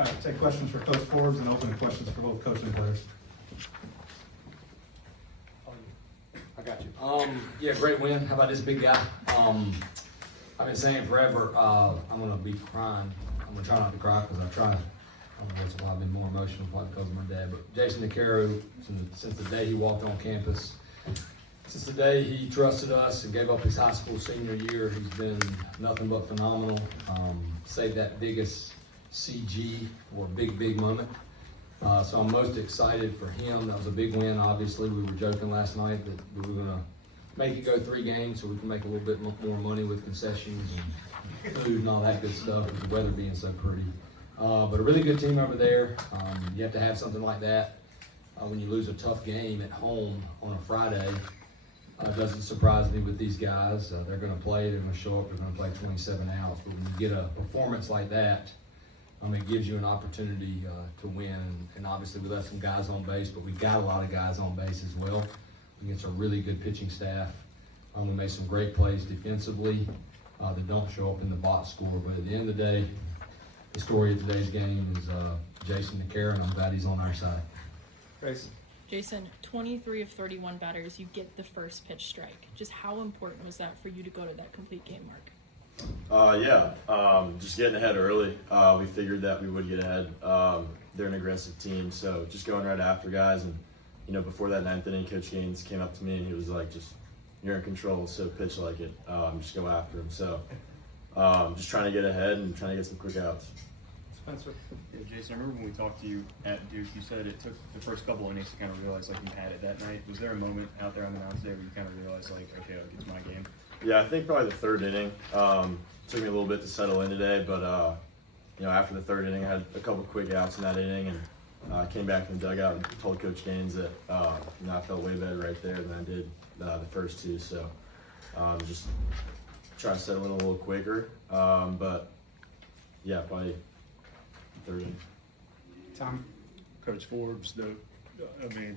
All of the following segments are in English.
All right, take questions for Coach Forbes and open questions for both coaches and players. I got you. Yeah, great win. How about this big guy? I've been saying forever, I'm gonna be crying. I'm gonna try not to cry because I try. I don't know what's why I've been more emotional probably because of my dad. But Jason DeCaro, since the day he walked on campus, since the day he trusted us and gave up his high school senior year, he's been nothing but phenomenal. Saved that biggest CG for a big moment. So I'm most excited for him. That was a big win. Obviously, we were joking last night that we were gonna make it go 3 games so we can make a little bit more money with concessions and food and all that good stuff with the weather being so pretty. But a really good team over there. You have to have something like that when you lose a tough game at home on a Friday. It doesn't surprise me with these guys. They're going to play. They're going to show up. They're going to play 27 outs. But when you get a performance like that, it gives you an opportunity to win. And obviously we left some guys on base, but we got a lot of guys on base as well against a really good pitching staff. We made some great plays defensively that don't show up in the box score. But at the end of the day, the story of today's game is Jason DeCaro, and I'm glad he's on our side. Grace. Jason, 23 of 31 batters, you get the first pitch strike. Just how important was that for you to go to that complete game mark? Just getting ahead early. We figured that we would get ahead. They're an aggressive team, so just going right after guys. And before that 9th inning, Coach Gaines came up to me and he was like, "Just you're in control, so pitch like it. Just go after him." So just trying to get ahead and trying to get some quick outs. Spencer. Yeah, Jason, I remember when we talked to you at Duke, you said it took the first couple of innings to kind of realize like you had it that night. Was there a moment out there on the mound today where you kind of realized like, okay, like it's my game? Yeah, I think probably the 3rd inning. Took me a little bit to settle in today, but after the 3rd inning, I had a couple quick outs in that inning, and I came back in the dugout and told Coach Gaines that I felt way better right there than I did the first 2. So just try to settle in a little quicker, but yeah, probably 3rd inning. Tom. Coach Forbes,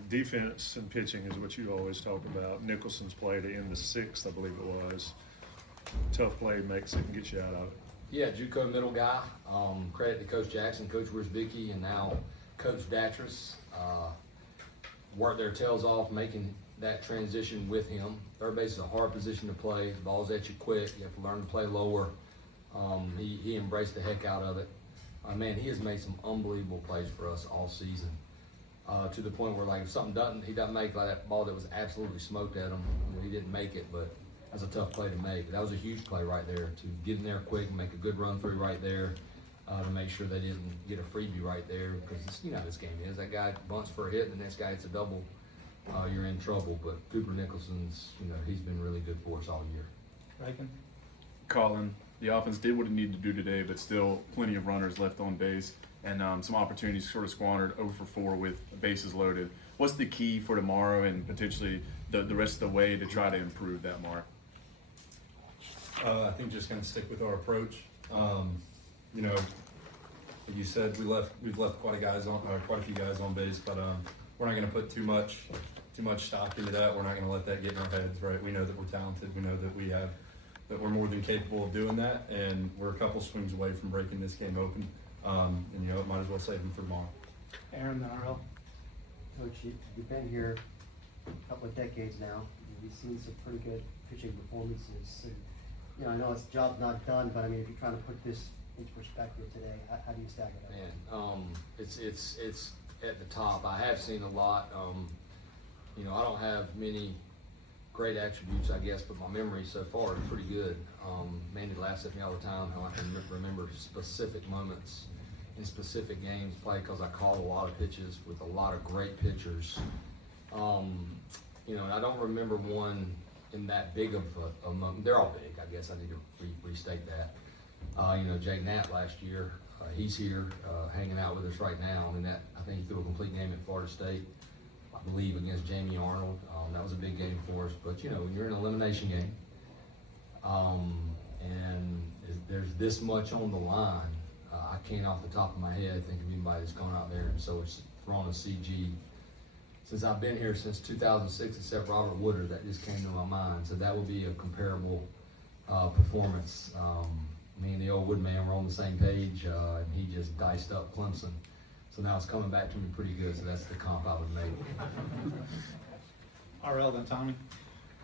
defense and pitching is what you always talk about. Nicholson's play to end the 6th, I believe it was. Tough play makes it and gets you out of it. Yeah, JUCO middle guy. Credit to Coach Jackson, Coach Wisbicki, and now Coach Datris. Worked their tails off making that transition with him. Third base is a hard position to play. The ball's at you quick. You have to learn to play lower. He embraced the heck out of it. Man, he has made some unbelievable plays for us all season. To the point where, like, if something he doesn't make, like that ball that was absolutely smoked at him, he didn't make it, but that's a tough play to make. That was a huge play right there to get in there quick and make a good run through right there to make sure they didn't get a freebie right there, because this game is. That guy bunts for a hit, and the next guy hits a double, you're in trouble. But Cooper Nicholson's, he's been really good for us all year. Bacon. Colin, the offense did what it needed to do today, but still plenty of runners left on base and some opportunities sort of squandered 0 for 4 with bases loaded. What's the key for tomorrow and potentially the rest of the way to try to improve that mark? I think just going to stick with our approach. Like you said, we've left quite a few guys on base, but we're not going to put too much stock into that. We're not going to let that get in our heads, right? We know that we're talented. We know that we're more than capable of doing that, and we're a couple swings away from breaking this game open. It might as well save them for tomorrow. Aaron, the RL. Coach, you've been here a couple of decades now. You've seen some pretty good pitching performances. And, I know the job's not done, but if you're trying to put this into perspective today, how do you stack it up? Man, it's at the top. I have seen a lot. I don't have many great attributes, I guess, but my memory so far is pretty good. Mandy laughs at me all the time how I can remember specific moments in specific games played, because I called a lot of pitches with a lot of great pitchers. And I don't remember one in that big of a moment. They're all big, I guess I need to restate that. Jake Knapp last year, he's here hanging out with us right now. I think he threw a complete game at Florida State, I believe, against Jamie Arnold. That was a big game for us. But when you're in an elimination game, and there's this much on the line, I can't off the top of my head think of anybody that's gone out there and so it's thrown a CG. Since I've been here since 2006, except Robert Woodard, that just came to my mind. So that would be a comparable performance. me and the old Woodman were on the same page, and he just diced up Clemson. So now it's coming back to me pretty good, so that's the comp I would make. All right, then, Tommy.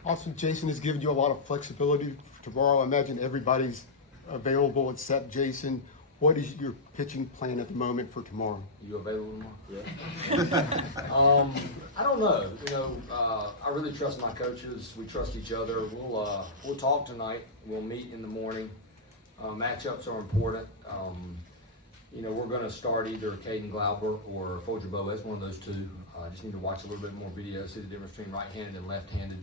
Also, Jason has given you a lot of flexibility for tomorrow. I imagine everybody's available except Jason. What is your pitching plan at the moment for tomorrow? You available tomorrow? Yeah. I don't know. You know, I really trust my coaches. We trust each other. We'll talk tonight. We'll meet in the morning. Matchups are important. You know, we're going to start either Caden Glauber or Folger Boas, one of those two. I just need to watch a little bit more video, see the difference between right-handed and left-handed.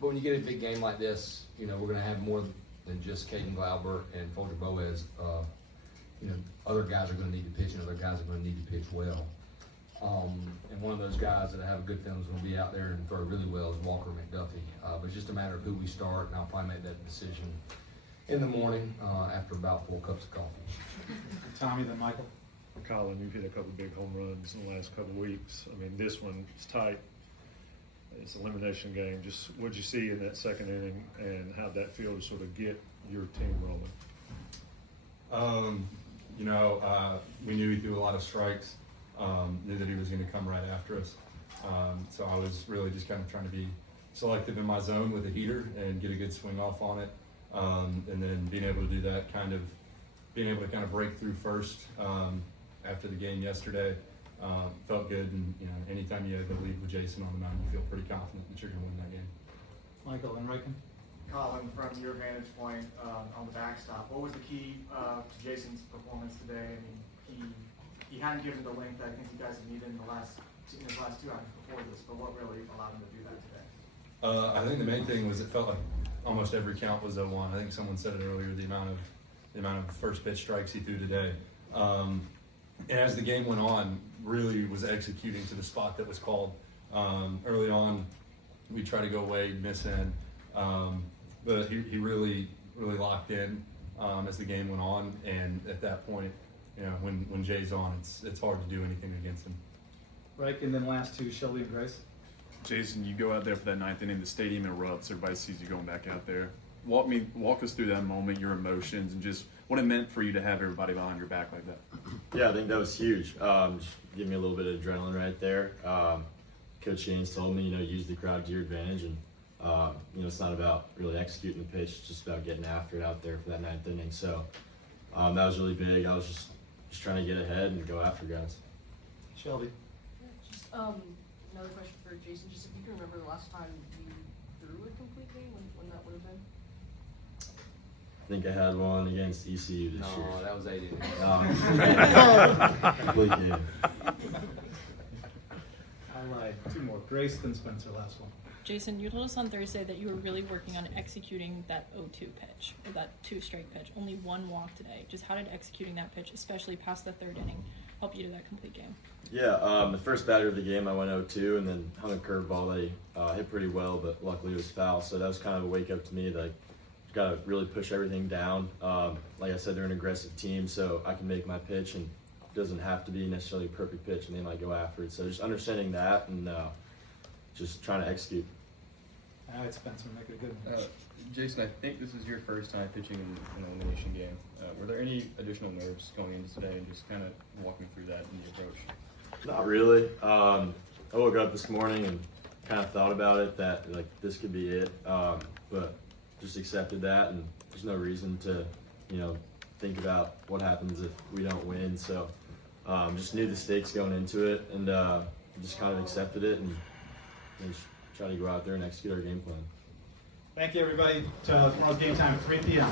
But when you get a big game like this, you know, we're going to have more than just Caden Glauber and Folger Boas. You know, other guys are going to need to pitch, and other guys are going to need to pitch well. And one of those guys that I have a good feeling is going to be out there and throw really well is Walker McDuffie. But it's just a matter of who we start, and I'll probably make that decision in the morning after about 4 cups of coffee. Tommy, then Michael. Colin, you've hit a couple big home runs in the last couple of weeks. I mean, this one is tight. It's an elimination game. Just what'd you see in that second inning, and how'd that feel to sort of get your team rolling? You know, we knew he threw a lot of strikes, knew that he was going to come right after us. So I was really just kind of trying to be selective in my zone with a heater and get a good swing off on it. And then being able to do that, being able to kind of break through first after the game yesterday, felt good. And, you know, anytime you have the lead with Jason on the mound, you feel pretty confident that you're going to win that game. Michael, then Riken. Colin, from your vantage point on the backstop, what was the key to Jason's performance today? I mean, he hadn't given the length that I think you guys have needed in his last 2 outings before this, but what really allowed him to do that today? I think the main thing was it felt like almost every count was 0-1. I think someone said it earlier, the amount of first pitch strikes he threw today. And as the game went on, really was executing to the spot that was called. Early on, we tried to go away, miss in. But he really locked in as the game went on, and at that point, you know, when Jay's on, it's hard to do anything against him. Right, and then last two, Shelby and Grace. Jason, you go out there for that 9th inning, the stadium erupts, everybody sees you going back out there. Walk us through that moment, your emotions, and just what it meant for you to have everybody behind your back like that. Yeah, I think that was huge. Just give me a little bit of adrenaline right there. Coach Gaines told me, you know, use the crowd to your advantage, and you know, it's not about really executing the pitch, it's just about getting after it out there for that 9th inning. So that was really big. I was just trying to get ahead and go after guys. Shelby. Just another question for Jason. Just if you can remember the last time you threw a complete game, when that would have been? I think I had one against ECU this year. No, that was 8 innings. Complete game. I lied. 2 more. Grace, then Spencer, last one. Jason, you told us on Thursday that you were really working on executing that 0-2 pitch, or that 2-strike pitch. Only 1 walk today. Just how did executing that pitch, especially past the 3rd inning, help you to that complete game? Yeah, the first batter of the game I went 0-2 and then hung a curveball that he hit pretty well, but luckily it was foul. So that was kind of a wake up to me that I got to really push everything down. Like I said, they're an aggressive team, so I can make my pitch, and it doesn't have to be necessarily a perfect pitch, and they might go after it. So just understanding that and just trying to execute. All right, Spencer, make it a good one. Jason, I think this is your first time pitching in an elimination game. Were there any additional nerves going into today, and just kind of walking through that in the approach? Not really. I woke up this morning and kind of thought about it, that like this could be it, but just accepted that, and there's no reason to, you know, think about what happens if we don't win. So just knew the stakes going into it, and just kind of accepted it, and just try to go out there and execute our game plan. Thank you, everybody. Tomorrow's game time at 3 p.m.